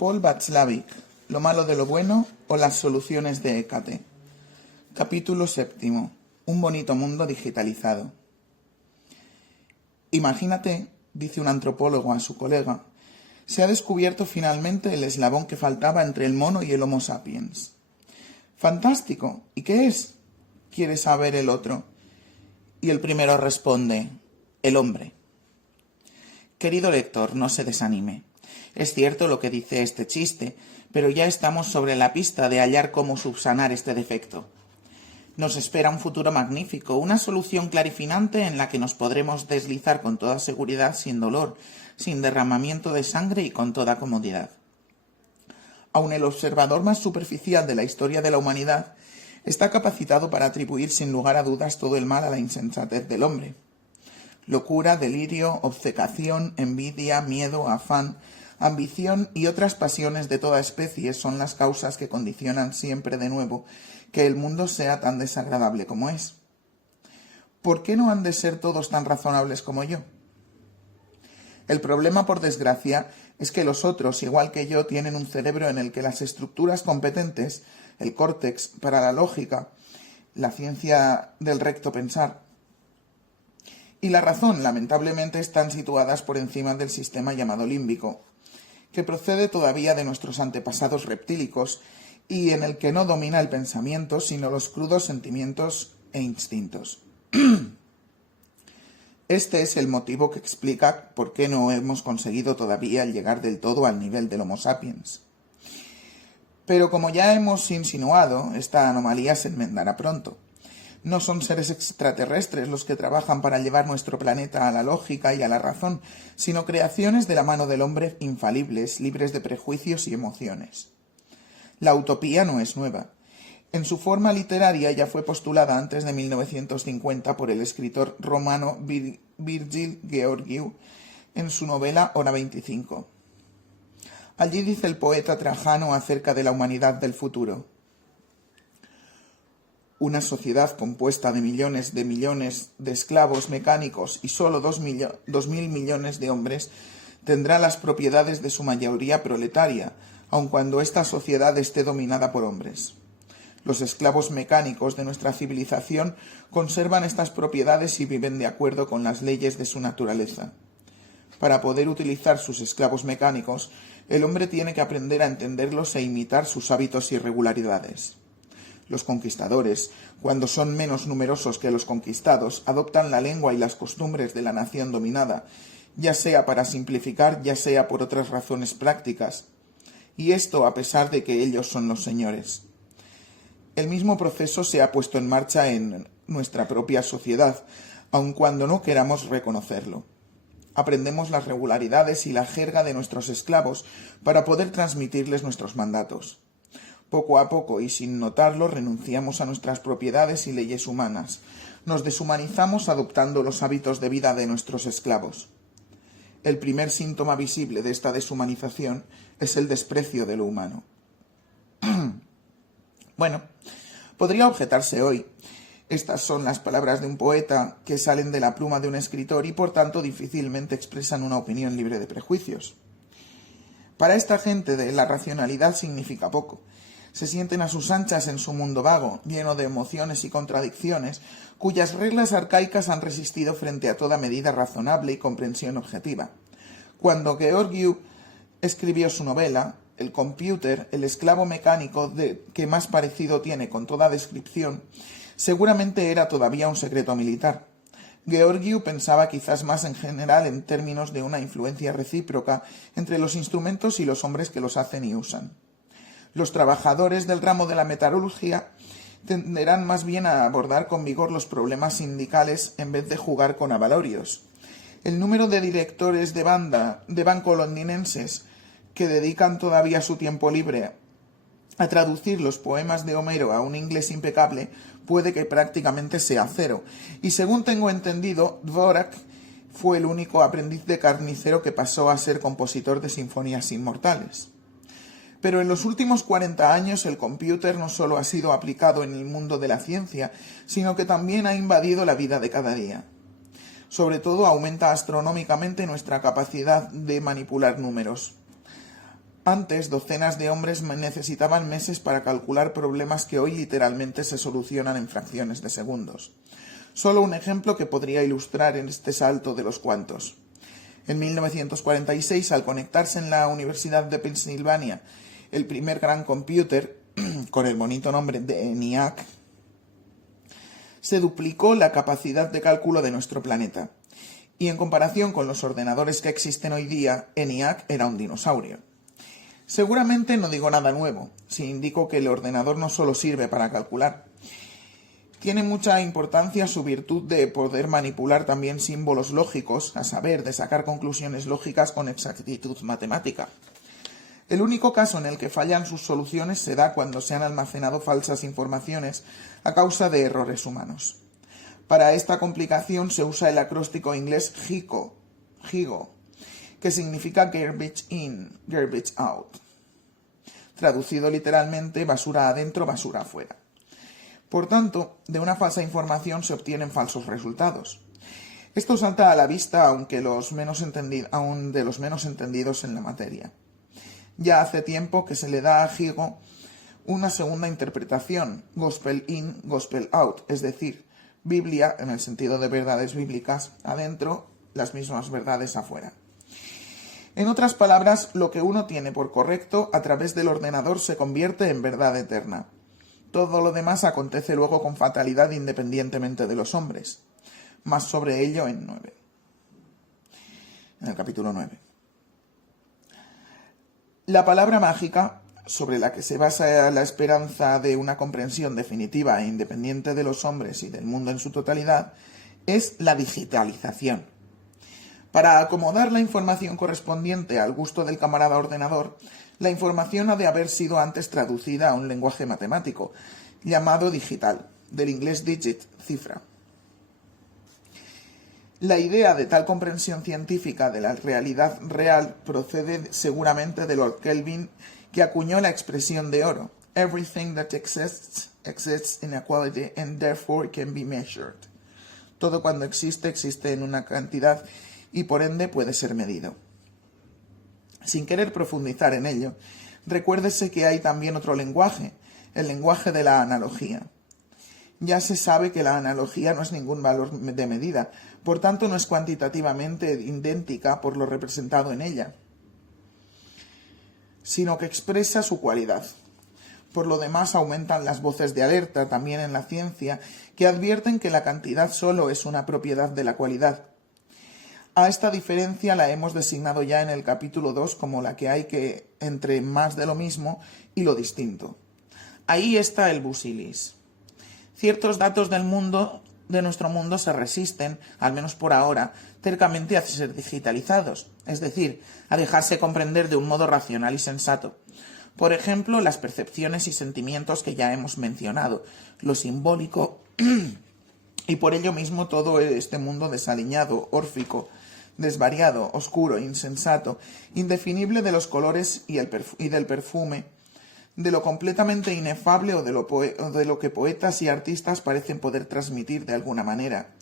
Paul Václavic, Lo malo de lo bueno o las soluciones de Hécate. Capítulo 7. Un bonito mundo digitalizado. Imagínate, dice un antropólogo a su colega, se ha descubierto finalmente el eslabón que faltaba entre el mono y el Homo sapiens. ¡Fantástico! ¿Y qué es?, quiere saber el otro. Y el primero responde, el hombre. Querido lector, no se desanime. Es cierto lo que dice este chiste, pero ya estamos sobre la pista de hallar cómo subsanar este defecto. Nos espera un futuro magnífico, una solución clarifinante en la que nos podremos deslizar con toda seguridad, sin dolor, sin derramamiento de sangre y con toda comodidad. Aun el observador más superficial de la historia de la humanidad está capacitado para atribuir sin lugar a dudas todo el mal a la insensatez del hombre. Locura, delirio, obcecación, envidia, miedo, afán, ambición y otras pasiones de toda especie son las causas que condicionan siempre de nuevo que el mundo sea tan desagradable como es. ¿Por qué no han de ser todos tan razonables como yo? El problema, por desgracia, es que los otros, igual que yo, tienen un cerebro en el que las estructuras competentes, el córtex para la lógica, la ciencia del recto pensar, y la razón, lamentablemente, están situadas por encima del sistema llamado límbico, que procede todavía de nuestros antepasados reptílicos y en el que no domina el pensamiento, sino los crudos sentimientos e instintos. Este es el motivo que explica por qué no hemos conseguido todavía llegar del todo al nivel del Homo sapiens. Pero como ya hemos insinuado, esta anomalía se enmendará pronto. No son seres extraterrestres los que trabajan para llevar nuestro planeta a la lógica y a la razón, sino creaciones de la mano del hombre infalibles, libres de prejuicios y emociones. La utopía no es nueva. En su forma literaria ya fue postulada antes de 1950 por el escritor romano Virgil Georgiou en su novela Hora 25. Allí dice el poeta Trajano acerca de la humanidad del futuro: una sociedad compuesta de millones de esclavos mecánicos y solo 2.000 millones de hombres tendrá las propiedades de su mayoría proletaria, aun cuando esta sociedad esté dominada por hombres. Los esclavos mecánicos de nuestra civilización conservan estas propiedades y viven de acuerdo con las leyes de su naturaleza. Para poder utilizar sus esclavos mecánicos, el hombre tiene que aprender a entenderlos e imitar sus hábitos y regularidades. Los conquistadores, cuando son menos numerosos que los conquistados, adoptan la lengua y las costumbres de la nación dominada, ya sea para simplificar, ya sea por otras razones prácticas, y esto a pesar de que ellos son los señores. El mismo proceso se ha puesto en marcha en nuestra propia sociedad, aun cuando no queramos reconocerlo. Aprendemos las regularidades y la jerga de nuestros esclavos para poder transmitirles nuestros mandatos. Poco a poco y sin notarlo renunciamos a nuestras propiedades y leyes humanas. Nos deshumanizamos adoptando los hábitos de vida de nuestros esclavos. El primer síntoma visible de esta deshumanización es el desprecio de lo humano. Bueno, podría objetarse hoy. Estas son las palabras de un poeta que salen de la pluma de un escritor y por tanto difícilmente expresan una opinión libre de prejuicios. Para esta gente la racionalidad significa poco. Se sienten a sus anchas en su mundo vago, lleno de emociones y contradicciones, cuyas reglas arcaicas han resistido frente a toda medida razonable y comprensión objetiva. Cuando Georgiou escribió su novela, el computer, el esclavo mecánico que más parecido tiene con toda descripción, seguramente era todavía un secreto militar. Georgiou pensaba quizás más en general en términos de una influencia recíproca entre los instrumentos y los hombres que los hacen y usan. Los trabajadores del ramo de la metalurgia tenderán más bien a abordar con vigor los problemas sindicales en vez de jugar con avalorios. El número de directores de banco londinenses que dedican todavía su tiempo libre a traducir los poemas de Homero a un inglés impecable puede que prácticamente sea cero, y según tengo entendido, Dvorak fue el único aprendiz de carnicero que pasó a ser compositor de sinfonías inmortales. Pero en los últimos 40 años el computer no solo ha sido aplicado en el mundo de la ciencia, sino que también ha invadido la vida de cada día. Sobre todo aumenta astronómicamente nuestra capacidad de manipular números. Antes, docenas de hombres necesitaban meses para calcular problemas que hoy literalmente se solucionan en fracciones de segundos. Solo un ejemplo que podría ilustrar en este salto de los cuantos. En 1946, al conectarse en la Universidad de Pensilvania el primer gran computer, con el bonito nombre de ENIAC, se duplicó la capacidad de cálculo de nuestro planeta. Y en comparación con los ordenadores que existen hoy día, ENIAC era un dinosaurio. Seguramente no digo nada nuevo, si indico que el ordenador no solo sirve para calcular. Tiene mucha importancia su virtud de poder manipular también símbolos lógicos, a saber, de sacar conclusiones lógicas con exactitud matemática. El único caso en el que fallan sus soluciones se da cuando se han almacenado falsas informaciones a causa de errores humanos. Para esta complicación se usa el acróstico inglés GIGO, que significa Garbage In, Garbage Out. Traducido literalmente, basura adentro, basura afuera. Por tanto, de una falsa información se obtienen falsos resultados. Esto salta a la vista aún de los menos entendidos en la materia. Ya hace tiempo que se le da a GIGO una segunda interpretación, Gospel In, Gospel Out, es decir, Biblia, en el sentido de verdades bíblicas, adentro, las mismas verdades afuera. En otras palabras, lo que uno tiene por correcto a través del ordenador se convierte en verdad eterna. Todo lo demás acontece luego con fatalidad independientemente de los hombres. Más sobre ello en el capítulo 9. La palabra mágica, sobre la que se basa la esperanza de una comprensión definitiva e independiente de los hombres y del mundo en su totalidad, es la digitalización. Para acomodar la información correspondiente al gusto del camarada ordenador, la información ha de haber sido antes traducida a un lenguaje matemático, llamado digital, del inglés digit, cifra. La idea de tal comprensión científica de la realidad real procede seguramente de Lord Kelvin, que acuñó la expresión de oro, "Everything that exists, exists in a quality and therefore can be measured". Todo cuando existe, existe en una cantidad y por ende puede ser medido. Sin querer profundizar en ello, recuérdese que hay también otro lenguaje, el lenguaje de la analogía. Ya se sabe que la analogía no es ningún valor de medida, por tanto no es cuantitativamente idéntica por lo representado en ella, sino que expresa su cualidad. Por lo demás, aumentan las voces de alerta también en la ciencia, que advierten que la cantidad solo es una propiedad de la cualidad. A esta diferencia la hemos designado ya en el capítulo 2 como la que hay entre más de lo mismo y lo distinto. Ahí está el busilis. Ciertos datos de nuestro mundo se resisten, al menos por ahora, tercamente a ser digitalizados, es decir, a dejarse comprender de un modo racional y sensato. Por ejemplo, las percepciones y sentimientos que ya hemos mencionado, lo simbólico y por ello mismo todo este mundo desaliñado, órfico, desvariado, oscuro, insensato, indefinible de los colores y del perfume, de lo completamente inefable o de lo que poetas y artistas parecen poder transmitir de alguna manera,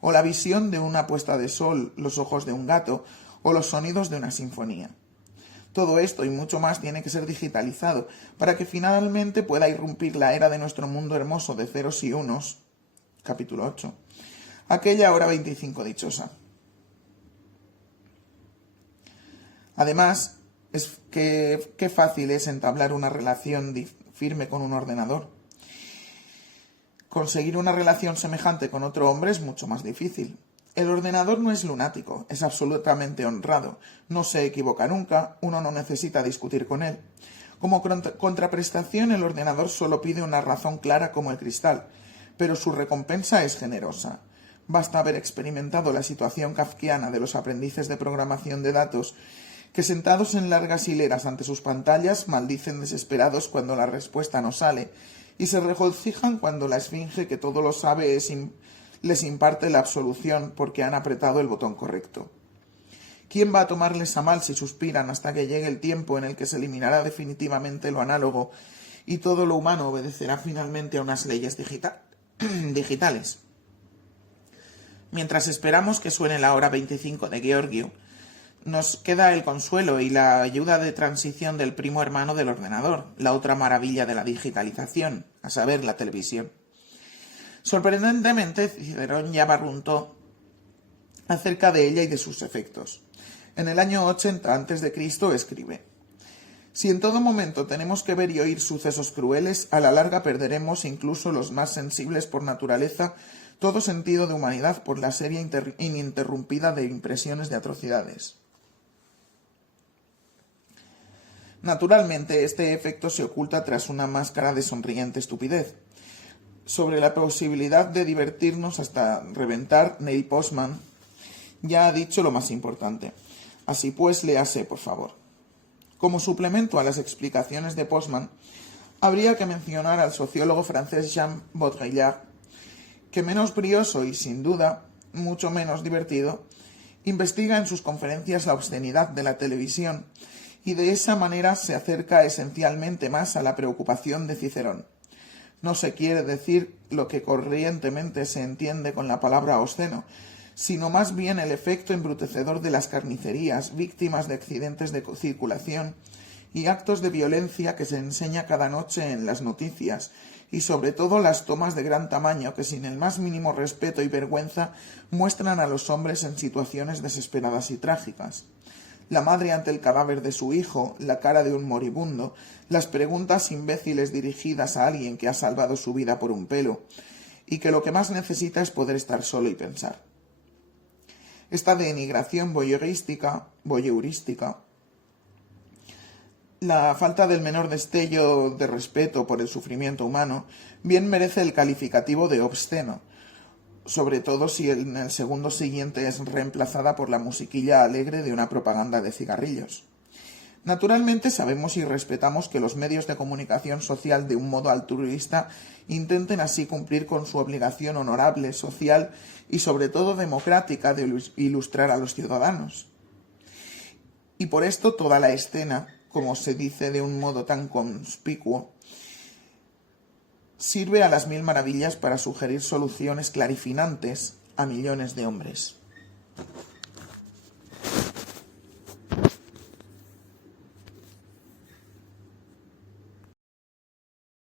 o la visión de una puesta de sol, los ojos de un gato, o los sonidos de una sinfonía. Todo esto y mucho más tiene que ser digitalizado para que finalmente pueda irrumpir la era de nuestro mundo hermoso de ceros y unos, capítulo 8, aquella hora 25 dichosa. Además, qué fácil es entablar una relación firme con un ordenador. Conseguir una relación semejante con otro hombre es mucho más difícil. El ordenador no es lunático, es absolutamente honrado, no se equivoca nunca, uno no necesita discutir con él. Como contraprestación, el ordenador solo pide una razón clara como el cristal, pero su recompensa es generosa. Basta haber experimentado la situación kafkiana de los aprendices de programación de datos que sentados en largas hileras ante sus pantallas maldicen desesperados cuando la respuesta no sale y se regocijan cuando la esfinge que todo lo sabe les imparte la absolución porque han apretado el botón correcto. ¿Quién va a tomarles a mal si suspiran hasta que llegue el tiempo en el que se eliminará definitivamente lo análogo y todo lo humano obedecerá finalmente a unas leyes digitales? Mientras esperamos que suene la hora 25 de Georgiou, Nos queda el consuelo y la ayuda de transición del primo hermano del ordenador, la otra maravilla de la digitalización, a saber, la televisión. Sorprendentemente, Cicerón ya barruntó acerca de ella y de sus efectos. En el año 80 a.C. escribe: si en todo momento tenemos que ver y oír sucesos crueles, a la larga perderemos, incluso los más sensibles por naturaleza, todo sentido de humanidad por la serie ininterrumpida de impresiones de atrocidades. Naturalmente, este efecto se oculta tras una máscara de sonriente estupidez. Sobre la posibilidad de divertirnos hasta reventar, Neil Postman ya ha dicho lo más importante. Así pues, léase, por favor. Como suplemento a las explicaciones de Postman, habría que mencionar al sociólogo francés Jean Baudrillard, que menos brioso y, sin duda, mucho menos divertido, investiga en sus conferencias la obscenidad de la televisión y de esa manera se acerca esencialmente más a la preocupación de Cicerón. No se quiere decir lo que corrientemente se entiende con la palabra obsceno, sino más bien el efecto embrutecedor de las carnicerías, víctimas de accidentes de circulación y actos de violencia que se enseña cada noche en las noticias, y sobre todo las tomas de gran tamaño que sin el más mínimo respeto y vergüenza muestran a los hombres en situaciones desesperadas y trágicas. La madre ante el cadáver de su hijo, la cara de un moribundo, las preguntas imbéciles dirigidas a alguien que ha salvado su vida por un pelo, y que lo que más necesita es poder estar solo y pensar. Esta denigración voyeurística, la falta del menor destello de respeto por el sufrimiento humano, bien merece el calificativo de obsceno, sobre todo si en el segundo siguiente es reemplazada por la musiquilla alegre de una propaganda de cigarrillos. Naturalmente sabemos y respetamos que los medios de comunicación social de un modo altruista intenten así cumplir con su obligación honorable, social y sobre todo democrática de ilustrar a los ciudadanos. Y por esto toda la escena, como se dice de un modo tan conspicuo, sirve a las mil maravillas para sugerir soluciones clarifinantes a millones de hombres.